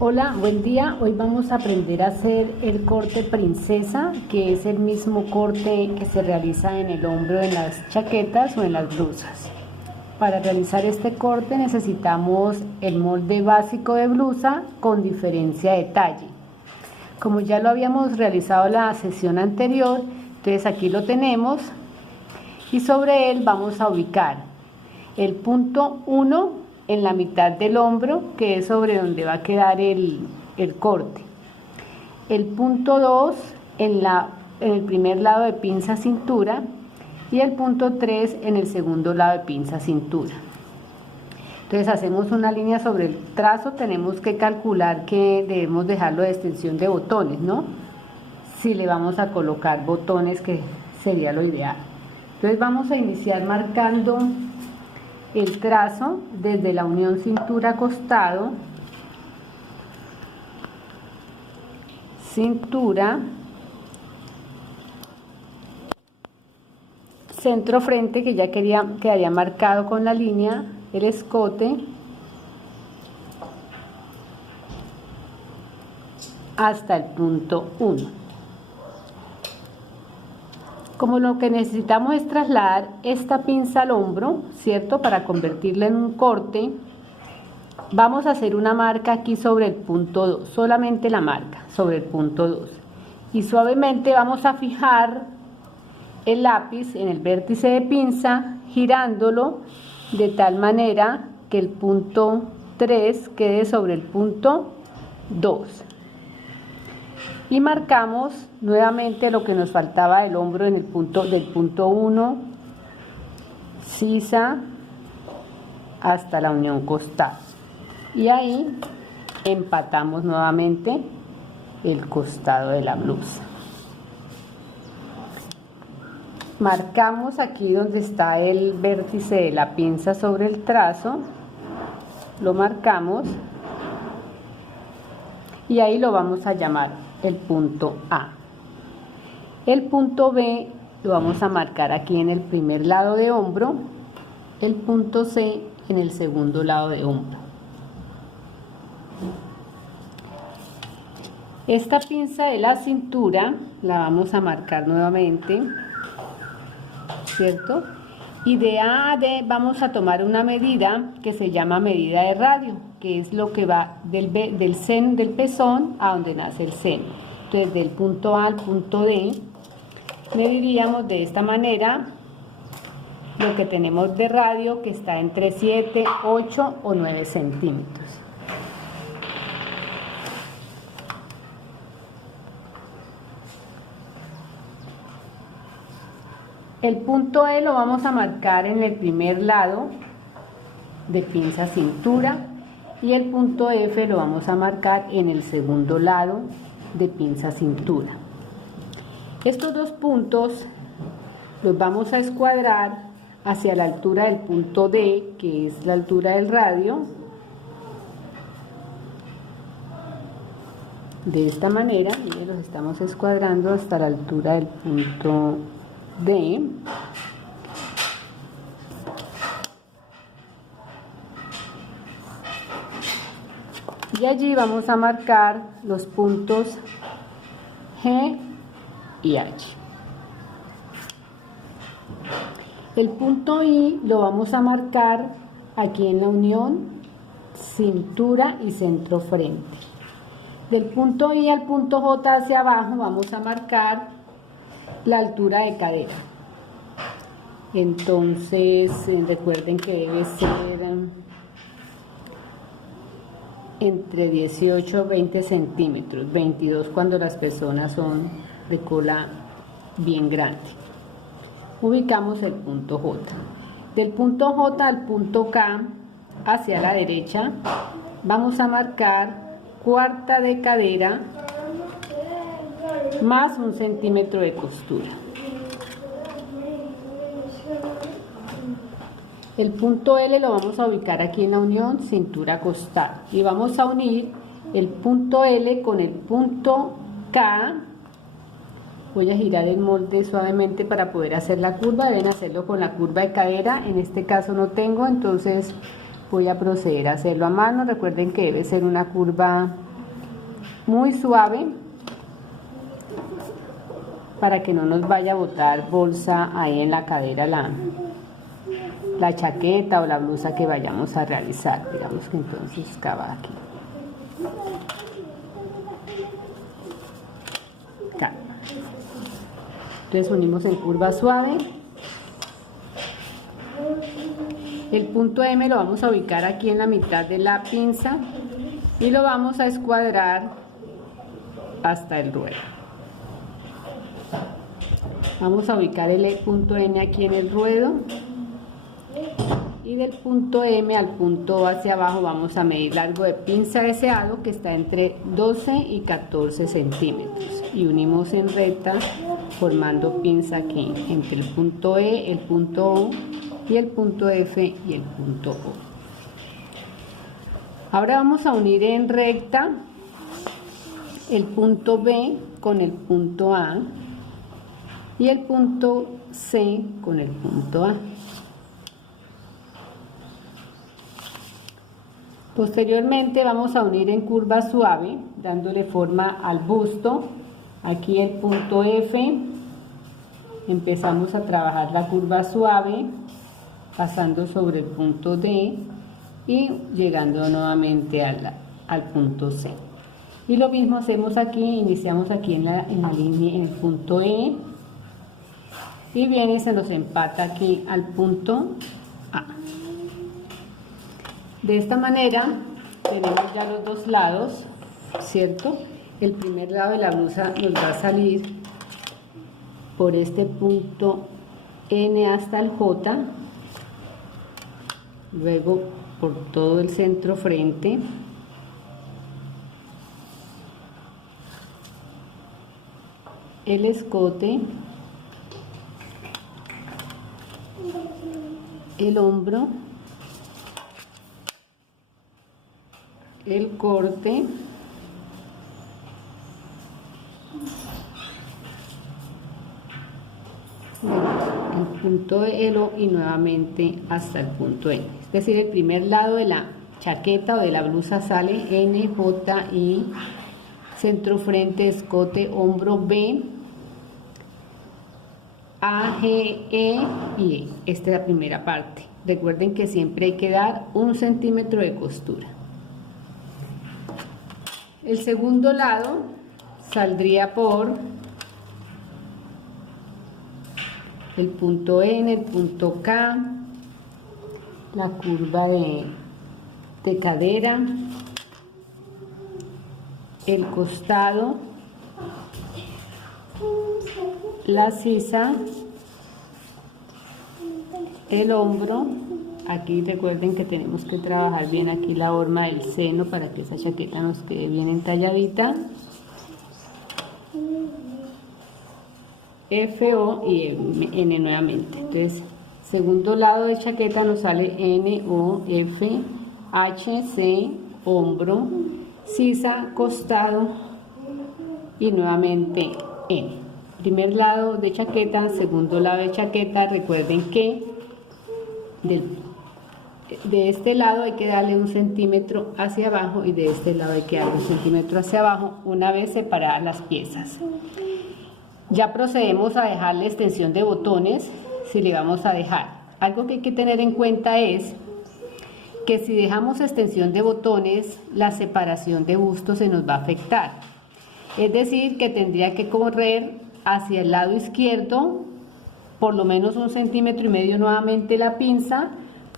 Hola, buen día. Hoy vamos a aprender a hacer el corte princesa, que es el mismo corte que se realiza en el hombro en las chaquetas o en las blusas. Para realizar este corte necesitamos el molde básico de blusa con diferencia de talle. Como ya lo habíamos realizado en la sesión anterior, entonces aquí lo tenemos y sobre él vamos a ubicar el punto 1 en la mitad del hombro, que es sobre donde va a quedar el corte. El punto 2 en el primer lado de pinza cintura y el punto 3 en el segundo lado de pinza cintura. Entonces hacemos una línea sobre el trazo, tenemos que calcular que debemos dejarlo de extensión de botones, ¿no? Si le vamos a colocar botones, que sería lo ideal. Entonces vamos a iniciar marcando el trazo desde la unión cintura-costado, cintura, centro-frente, que ya quedaría marcado con la línea, el escote, hasta el punto 1. Como lo que necesitamos es trasladar esta pinza al hombro, ¿cierto? Para convertirla en un corte, vamos a hacer una marca aquí sobre el punto 2, solamente la marca sobre el punto 2. Y suavemente vamos a fijar el lápiz en el vértice de pinza, girándolo de tal manera que el punto 3 quede sobre el punto 2. Y marcamos nuevamente lo que nos faltaba del hombro en el punto del punto 1, sisa, hasta la unión costal. Y ahí empatamos nuevamente el costado de la blusa. Marcamos aquí donde está el vértice de la pinza sobre el trazo, lo marcamos y ahí lo vamos a llamar el punto A. El punto B lo vamos a marcar aquí en el primer lado de hombro, el punto C en el segundo lado de hombro. Esta pinza de la cintura la vamos a marcar nuevamente, ¿cierto? Y de A a D vamos a tomar una medida que se llama medida de radio, que es lo que va del seno del pezón a donde nace el seno. Entonces del punto A al punto D mediríamos de esta manera lo que tenemos de radio, que está entre 7, 8 o 9 centímetros. El punto E lo vamos a marcar en el primer lado de pinza cintura y el punto F lo vamos a marcar en el segundo lado de pinza cintura. Estos dos puntos los vamos a escuadrar hacia la altura del punto D, que es la altura del radio, de esta manera. Miren, los estamos escuadrando hasta la altura del punto D. Y allí vamos a marcar los puntos G y H. El punto I lo vamos a marcar aquí en la unión cintura y centro frente. Del punto I al punto J hacia abajo vamos a marcar la altura de cadera. Entonces recuerden que debe ser entre 18 y 20 centímetros, 22 cuando las personas son de cola bien grande. Ubicamos el punto J. Del punto J al punto K hacia la derecha vamos a marcar cuarta de cadera más 1 centímetro de costura. El punto L lo vamos a ubicar aquí en la unión cintura costal y vamos a unir el punto L con el punto K. Voy a girar el molde suavemente para poder hacer la curva. Deben hacerlo con la curva de cadera, en este caso no tengo, entonces voy a proceder a hacerlo a mano. Recuerden que debe ser una curva muy suave para que no nos vaya a botar bolsa ahí en la cadera la chaqueta o la blusa que vayamos a realizar. Digamos que entonces acaba aquí. Calma. Entonces unimos en curva suave. El punto M lo vamos a ubicar aquí en la mitad de la pinza y lo vamos a escuadrar hasta el ruedo. Vamos a ubicar el punto N aquí en el ruedo y del punto M al punto O hacia abajo vamos a medir largo de pinza deseado, que está entre 12 y 14 centímetros, y unimos en recta formando pinza aquí entre el punto E, el punto O y el punto F y el punto O. Ahora vamos a unir en recta el punto B con el punto A y el punto C con el punto A. Posteriormente vamos a unir en curva suave, dándole forma al busto. Aquí el punto F, empezamos a trabajar la curva suave, pasando sobre el punto D y llegando nuevamente al punto C. Y lo mismo hacemos aquí, iniciamos aquí en la línea, en el punto E, y viene y se nos empata aquí al punto A. De esta manera tenemos ya los dos lados, ¿cierto? El primer lado de la blusa nos va a salir por este punto N hasta el J, luego por todo el centro frente, el escote, el hombro, el corte, el punto de L y nuevamente hasta el punto N. Es decir, el primer lado de la chaqueta o de la blusa sale N, J, I, centro frente, escote, hombro, B, A, G, E y E. Esta es la primera parte. Recuerden que siempre hay que dar 1 centímetro de costura. El segundo lado saldría por el punto N, el punto K, la curva de cadera, el costado, la sisa, el hombro. Aquí recuerden que tenemos que trabajar bien aquí la horma del seno para que esa chaqueta nos quede bien entalladita. F, O y N nuevamente. Entonces, segundo lado de chaqueta nos sale N, O, F, H, C, hombro, sisa, costado y nuevamente N. Primer lado de chaqueta, segundo lado de chaqueta. Recuerden que de este lado hay que darle 1 centímetro hacia abajo y de este lado hay que darle 1 centímetro hacia abajo una vez separadas las piezas. Ya procedemos a dejarle extensión de botones si le vamos a dejar. Algo que hay que tener en cuenta es que si dejamos extensión de botones, la separación de busto se nos va a afectar. Es decir, que tendría que correr hacia el lado izquierdo por lo menos 1,5 centímetros nuevamente la pinza,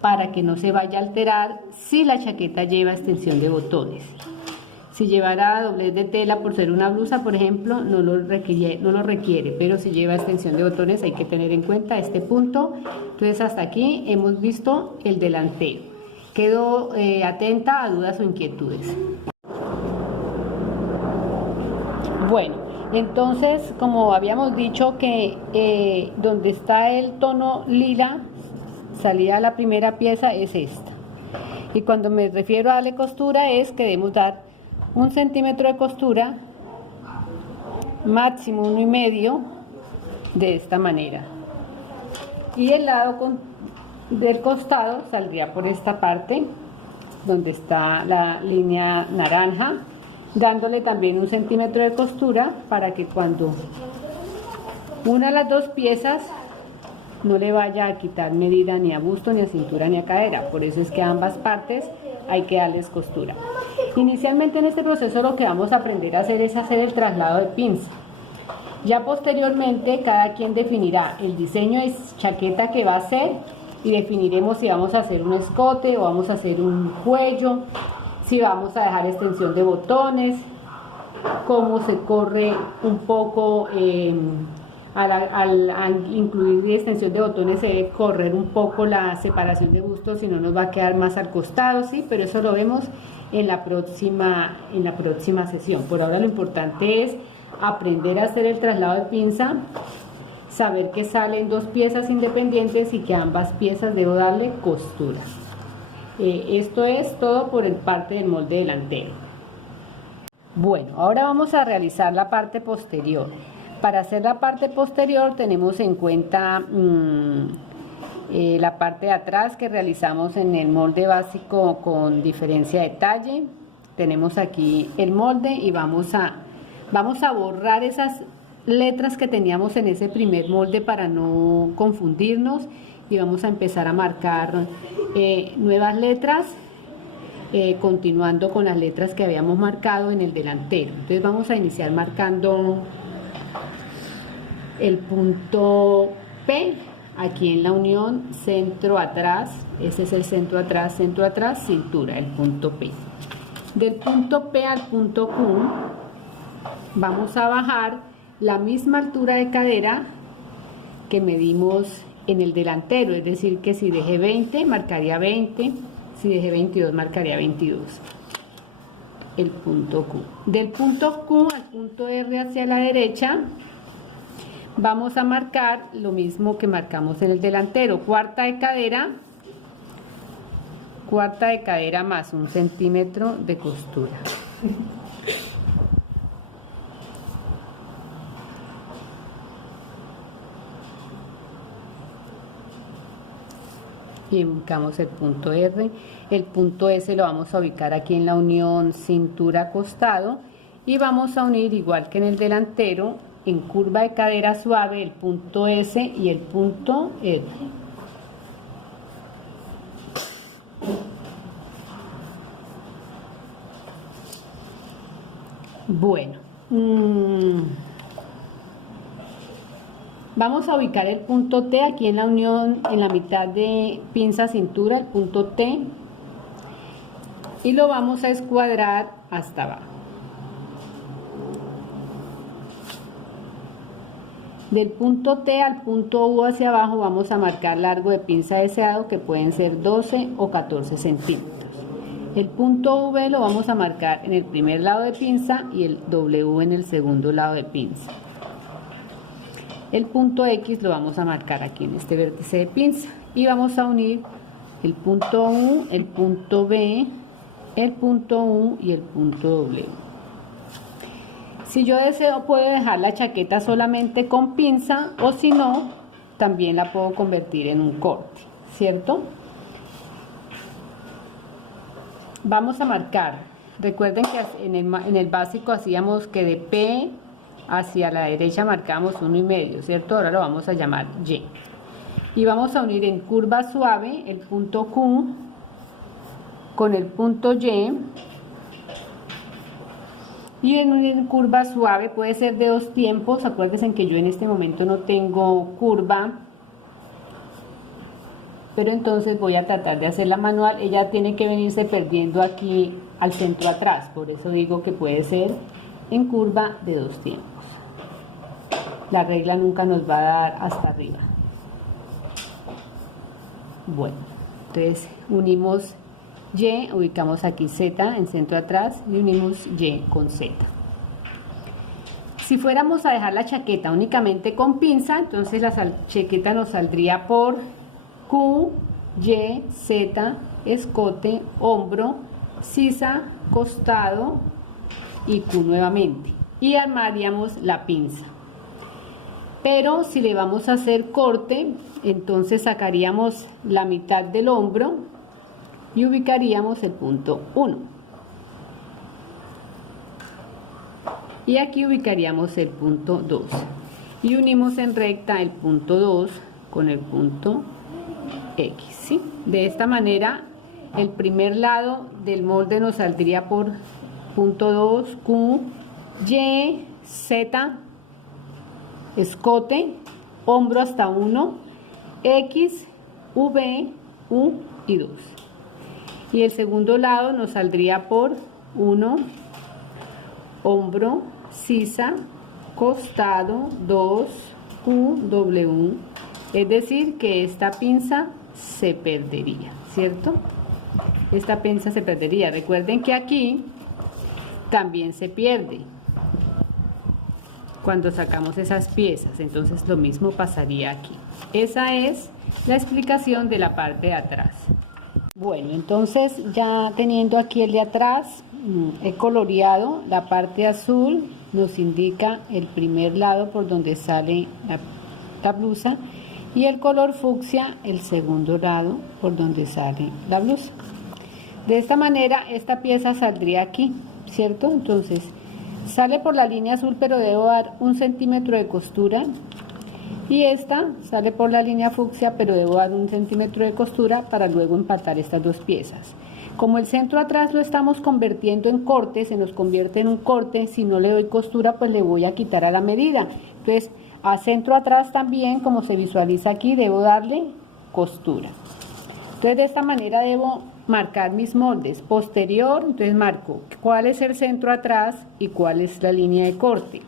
para que no se vaya a alterar si la chaqueta lleva extensión de botones. Si llevara doblez de tela por ser una blusa, por ejemplo, no lo requiere, pero si lleva extensión de botones hay que tener en cuenta este punto. Entonces hasta aquí hemos visto el delantero. Quedo atenta a dudas o inquietudes. Bueno, entonces como habíamos dicho que donde está el tono lila, salida a la primera pieza es esta, y cuando me refiero a darle costura es que debemos dar 1 centímetro de costura, máximo 1,5 de esta manera, y el lado del costado saldría por esta parte donde está la línea naranja, dándole también 1 centímetro de costura para que cuando una las dos piezas no le vaya a quitar medida ni a busto, ni a cintura, ni a cadera. Por eso es que a ambas partes hay que darles costura. Inicialmente en este proceso lo que vamos a aprender a hacer es hacer el traslado de pinza. Ya posteriormente cada quien definirá el diseño de chaqueta que va a hacer y definiremos si vamos a hacer un escote o vamos a hacer un cuello, si vamos a dejar extensión de botones, cómo se corre un poco, al incluir extensión de botones se debe correr un poco la separación de bustos, si no nos va a quedar más al costado, ¿sí? Pero eso lo vemos en la próxima sesión. Por ahora lo importante es aprender a hacer el traslado de pinza, saber que salen dos piezas independientes y que a ambas piezas debo darle costura. Esto es todo por el parte del molde delantero. Bueno, ahora vamos a realizar la parte posterior. Para hacer la parte posterior tenemos en cuenta la parte de atrás que realizamos en el molde básico con diferencia de talle. Tenemos aquí el molde y vamos a borrar esas letras que teníamos en ese primer molde para no confundirnos, y vamos a empezar a marcar nuevas letras, continuando con las letras que habíamos marcado en el delantero. Entonces vamos a iniciar marcando el punto P aquí en la unión centro atrás. Ese es el centro atrás, cintura, el punto P. Del punto P al punto Q vamos a bajar la misma altura de cadera que medimos en el delantero, es decir que si dejé 20 marcaría 20, si dejé 22 marcaría 22. El punto Q. Del punto Q al punto R hacia la derecha vamos a marcar lo mismo que marcamos en el delantero, cuarta de cadera más 1 centímetro de costura. Y ubicamos el punto R. El punto S lo vamos a ubicar aquí en la unión cintura costado, y vamos a unir igual que en el delantero en curva de cadera suave el punto S y el punto R. Bueno, vamos a ubicar el punto T aquí en la unión, en la mitad de pinza cintura, el punto T, y lo vamos a escuadrar hasta abajo. Del punto T al punto U hacia abajo vamos a marcar largo de pinza deseado, que pueden ser 12 o 14 centímetros. El punto V lo vamos a marcar en el primer lado de pinza y el W en el segundo lado de pinza. El punto X lo vamos a marcar aquí en este vértice de pinza, y vamos a unir el punto U, el punto B, el punto U y el punto W. Si yo deseo puedo dejar la chaqueta solamente con pinza, o si no también la puedo convertir en un corte, ¿cierto? Vamos a marcar, recuerden que en el básico hacíamos que de P hacia la derecha marcamos 1,5, ¿cierto? Ahora lo vamos a llamar Y. Y vamos a unir en curva suave el punto Q con el punto Y. Y en curva suave puede ser de 2 tiempos. Acuérdense que yo en este momento no tengo curva, pero entonces voy a tratar de hacerla manual. Ella tiene que venirse perdiendo aquí al centro atrás, por eso digo que puede ser en curva de 2 tiempos. La regla nunca nos va a dar hasta arriba. Bueno, entonces unimos Y, ubicamos aquí Z en centro atrás y unimos Y con Z. Si fuéramos a dejar la chaqueta únicamente con pinza, entonces la chaqueta nos saldría por Q, Y, Z, escote, hombro, sisa, costado y Q nuevamente, y armaríamos la pinza. Pero si le vamos a hacer corte, entonces sacaríamos la mitad del hombro y ubicaríamos el punto 1. y aquí ubicaríamos el punto 2 y unimos en recta el punto 2 con el punto X, ¿sí? De esta manera el primer lado del molde nos saldría por punto 2, Q, Y, Z, escote, hombro hasta 1, X, V, U y 2. Y el segundo lado nos saldría por 1, hombro, sisa, costado, 2, Q, W. Es decir, que esta pinza se perdería, ¿cierto? Esta pinza se perdería. Recuerden que aquí también se pierde cuando sacamos esas piezas, entonces lo mismo pasaría aquí. Esa es la explicación de la parte de atrás. Bueno, entonces ya teniendo aquí el de atrás, he coloreado. La parte azul nos indica el primer lado por donde sale la blusa, y el color fucsia el segundo lado por donde sale la blusa. De esta manera esta pieza saldría aquí, ¿cierto? Entonces sale por la línea azul, pero debo dar 1 centímetro de costura, y esta sale por la línea fucsia, pero debo dar 1 centímetro de costura para luego empatar estas dos piezas. Como el centro atrás lo estamos convirtiendo en corte, se nos convierte en un corte, si no le doy costura pues le voy a quitar a la medida. Entonces a centro atrás también, como se visualiza aquí, debo darle costura. Entonces de esta manera debo marcar mis moldes. Posterior, entonces marco cuál es el centro atrás y cuál es la línea de corte.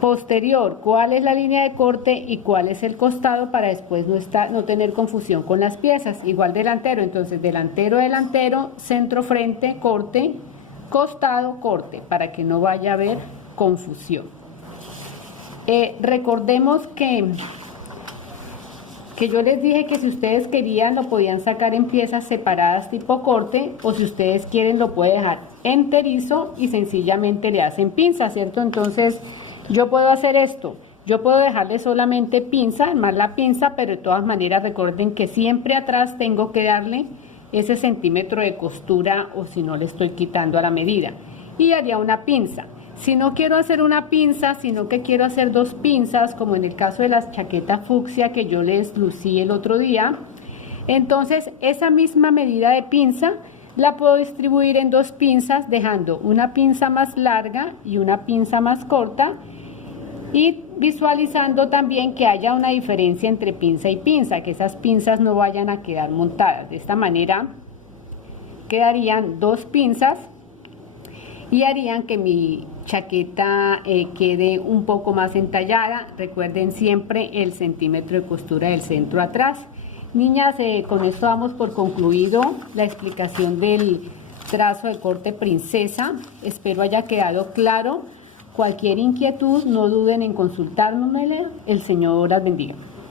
Posterior, cuál es la línea de corte y cuál es el costado, para después no tener confusión con las piezas. Igual delantero, entonces delantero, delantero, centro, frente, corte, costado, corte, para que no vaya a haber confusión. Recordemos que yo les dije que si ustedes querían lo podían sacar en piezas separadas tipo corte, o si ustedes quieren lo pueden dejar enterizo y sencillamente le hacen pinza, ¿cierto? Entonces yo puedo hacer esto, yo puedo dejarle solamente pinza, más la pinza, pero de todas maneras recuerden que siempre atrás tengo que darle ese centímetro de costura, o si no le estoy quitando a la medida, y haría una pinza. Si no quiero hacer una pinza, sino que quiero hacer dos pinzas, como en el caso de las chaquetas fucsia que yo les lucí el otro día, entonces esa misma medida de pinza la puedo distribuir en dos pinzas, dejando una pinza más larga y una pinza más corta, y visualizando también que haya una diferencia entre pinza y pinza, que esas pinzas no vayan a quedar montadas. De esta manera quedarían dos pinzas y harían que mi chaqueta quede un poco más entallada. Recuerden siempre el centímetro de costura del centro atrás. Niñas, con esto damos por concluido la explicación del trazo de corte princesa. Espero haya quedado claro. Cualquier inquietud, no duden en consultármela. El Señor las bendiga.